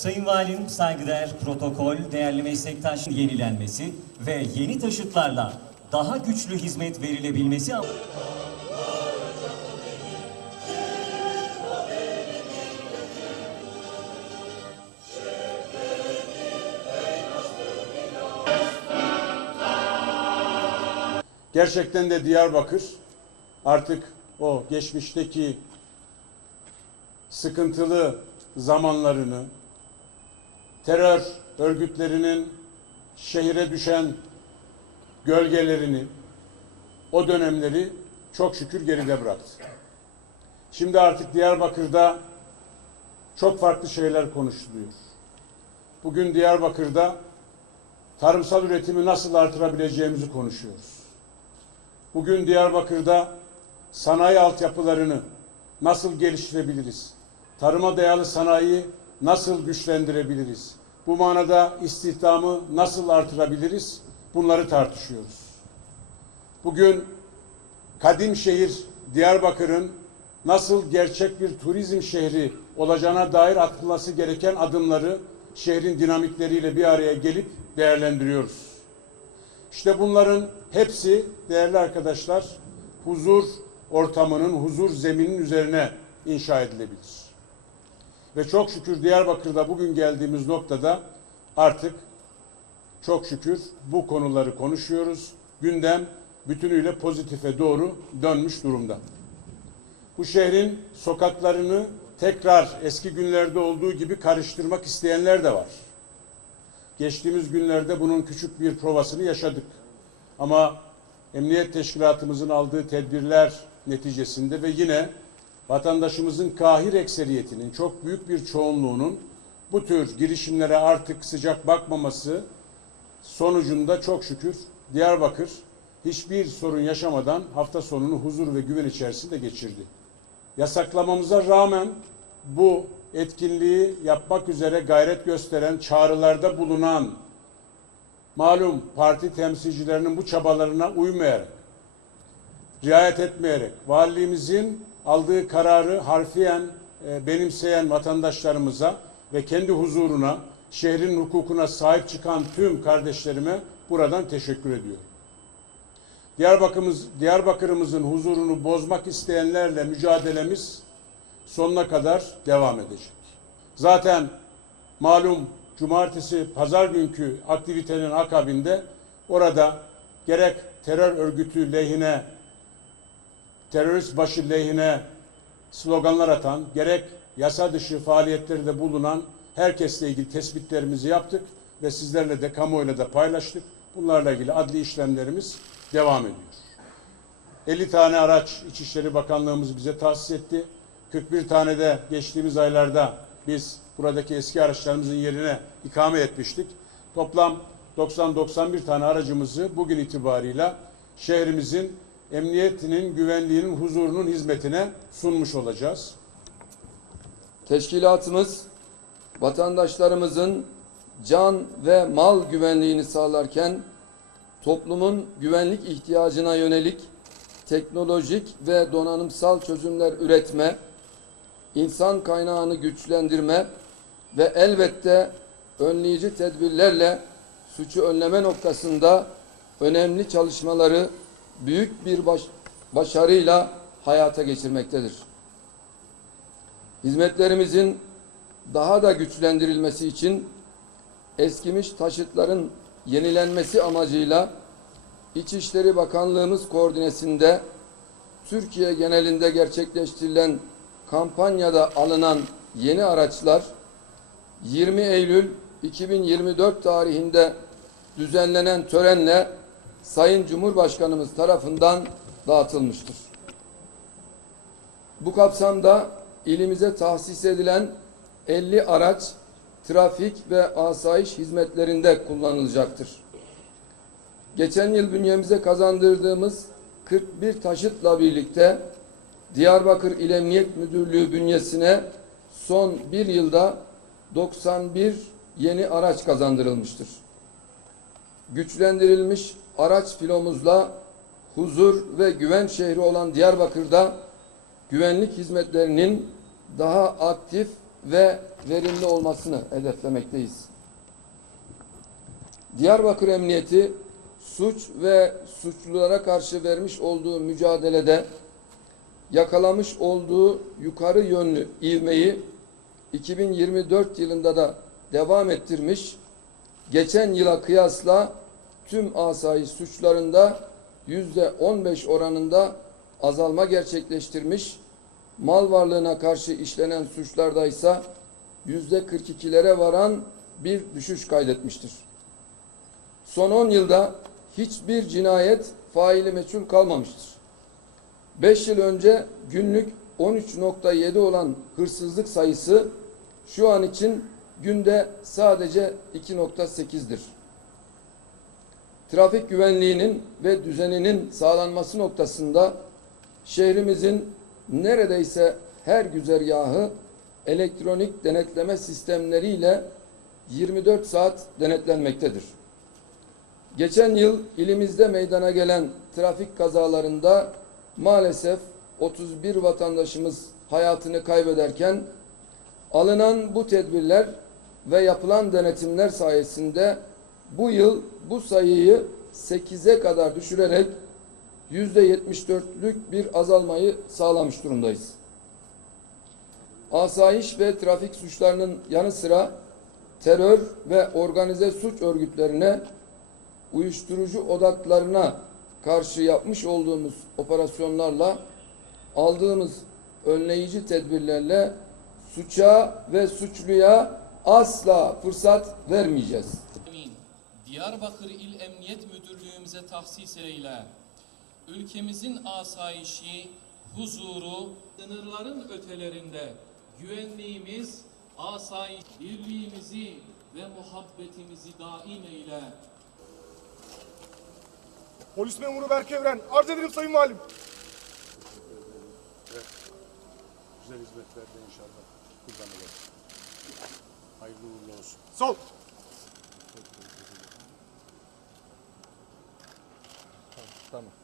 Sayın Valim, saygıdeğer protokol, değerli meslektaşın yenilenmesi ve yeni taşıtlarla daha güçlü hizmet verilebilmesi Gerçekten de Diyarbakır artık o geçmişteki sıkıntılı zamanlarını, terör örgütlerinin şehire düşen gölgelerini, o dönemleri çok şükür geride bıraktı. Şimdi artık Diyarbakır'da çok farklı şeyler konuşuluyor. Bugün Diyarbakır'da tarımsal üretimi nasıl artırabileceğimizi konuşuyoruz. Bugün Diyarbakır'da sanayi altyapılarını nasıl geliştirebiliriz? Tarıma dayalı sanayiyi nasıl güçlendirebiliriz? Bu manada istihdamı nasıl artırabiliriz? Bunları tartışıyoruz. Bugün kadim şehir Diyarbakır'ın nasıl gerçek bir turizm şehri olacağına dair atılması gereken adımları şehrin dinamikleriyle bir araya gelip değerlendiriyoruz. İşte bunların hepsi değerli arkadaşlar huzur ortamının, huzur zeminin üzerine inşa edilebilir. Ve çok şükür Diyarbakır'da bugün geldiğimiz noktada artık çok şükür bu konuları konuşuyoruz. Gündem bütünüyle pozitife doğru dönmüş durumda. Bu şehrin sokaklarını tekrar eski günlerde olduğu gibi karıştırmak isteyenler de var. Geçtiğimiz günlerde bunun küçük bir provasını yaşadık. Ama Emniyet Teşkilatımızın aldığı tedbirler neticesinde ve yine vatandaşımızın kahir ekseriyetinin çok büyük bir çoğunluğunun bu tür girişimlere artık sıcak bakmaması sonucunda çok şükür Diyarbakır hiçbir sorun yaşamadan hafta sonunu huzur ve güven içerisinde geçirdi. Yasaklamamıza rağmen bu etkinliği yapmak üzere gayret gösteren, çağrılarda bulunan malum parti temsilcilerinin bu çabalarına uymayarak, riayet etmeyerek, valiliğimizin aldığı kararı harfiyen e, benimseyen vatandaşlarımıza ve kendi huzuruna, şehrin hukukuna sahip çıkan tüm kardeşlerime buradan teşekkür ediyorum. Diyarbakır'ımız, Diyarbakır'ımızın huzurunu bozmak isteyenlerle mücadelemiz sonuna kadar devam edecek. Zaten malum cumartesi, pazar günkü aktivitenin akabinde orada gerek terör örgütü lehine, terörist başı lehine sloganlar atan, gerek yasa dışı faaliyetlerde bulunan herkesle ilgili tespitlerimizi yaptık ve sizlerle de kamuoyuyla da paylaştık. Bunlarla ilgili adli işlemlerimiz devam ediyor. 50 tane araç İçişleri Bakanlığımız bize tahsis etti. 41 tane de geçtiğimiz aylarda biz buradaki eski araçlarımızın yerine ikame etmiştik. Toplam 90-91 tane aracımızı bugün itibarıyla şehrimizin emniyetinin, güvenliğinin, huzurunun hizmetine sunmuş olacağız. Teşkilatımız vatandaşlarımızın can ve mal güvenliğini sağlarken toplumun güvenlik ihtiyacına yönelik teknolojik ve donanımsal çözümler üretme, insan kaynağını güçlendirme ve elbette önleyici tedbirlerle suçu önleme noktasında önemli çalışmaları büyük bir baş, başarıyla hayata geçirmektedir. Hizmetlerimizin daha da güçlendirilmesi için eskimiş taşıtların yenilenmesi amacıyla İçişleri Bakanlığımız koordinesinde Türkiye genelinde gerçekleştirilen kampanyada alınan yeni araçlar 20 Eylül 2024 tarihinde düzenlenen törenle Sayın Cumhurbaşkanımız tarafından dağıtılmıştır. Bu kapsamda ilimize tahsis edilen 50 araç trafik ve asayiş hizmetlerinde kullanılacaktır. Geçen yıl bünyemize kazandırdığımız 41 taşıtla birlikte Diyarbakır İl Emniyet Müdürlüğü bünyesine son bir yılda 91 yeni araç kazandırılmıştır. Güçlendirilmiş araç filomuzla huzur ve güven şehri olan Diyarbakır'da güvenlik hizmetlerinin daha aktif ve verimli olmasını hedeflemekteyiz. Diyarbakır Emniyeti suç ve suçlulara karşı vermiş olduğu mücadelede yakalamış olduğu yukarı yönlü ivmeyi 2024 yılında da devam ettirmiş. Geçen yıla kıyasla tüm asayiş suçlarında yüzde 15 oranında azalma gerçekleştirmiş. Mal varlığına karşı işlenen suçlarda ise yüzde 42'lere varan bir düşüş kaydetmiştir. Son 10 yılda hiçbir cinayet faili meçhul kalmamıştır. 5 yıl önce günlük 13.7 olan hırsızlık sayısı şu an için günde sadece 2.8'dir. Trafik güvenliğinin ve düzeninin sağlanması noktasında şehrimizin neredeyse her güzergahı elektronik denetleme sistemleriyle 24 saat denetlenmektedir. Geçen yıl ilimizde meydana gelen trafik kazalarında maalesef 31 vatandaşımız hayatını kaybederken alınan bu tedbirler ve yapılan denetimler sayesinde bu yıl bu sayıyı 8'e kadar düşürerek %74'lük bir azalmayı sağlamış durumdayız. Asayiş ve trafik suçlarının yanı sıra terör ve organize suç örgütlerine uyuşturucu odaklarına karşı yapmış olduğumuz operasyonlarla aldığımız önleyici tedbirlerle suça ve suçluya asla fırsat vermeyeceğiz. Diyarbakır İl Emniyet Müdürlüğümüze tahsis eyle. Ülkemizin asayişi, huzuru, sınırların ötelerinde güvenliğimiz, asayiş, birliğimizi ve muhabbetimizi daim eyle. Polis memuru Berk Evren. Arz ederim Sayın Valim. Güzel hizmetlerde inşallah kullanılır. Hayırlı uğurlu olsun. Sol. Tamam.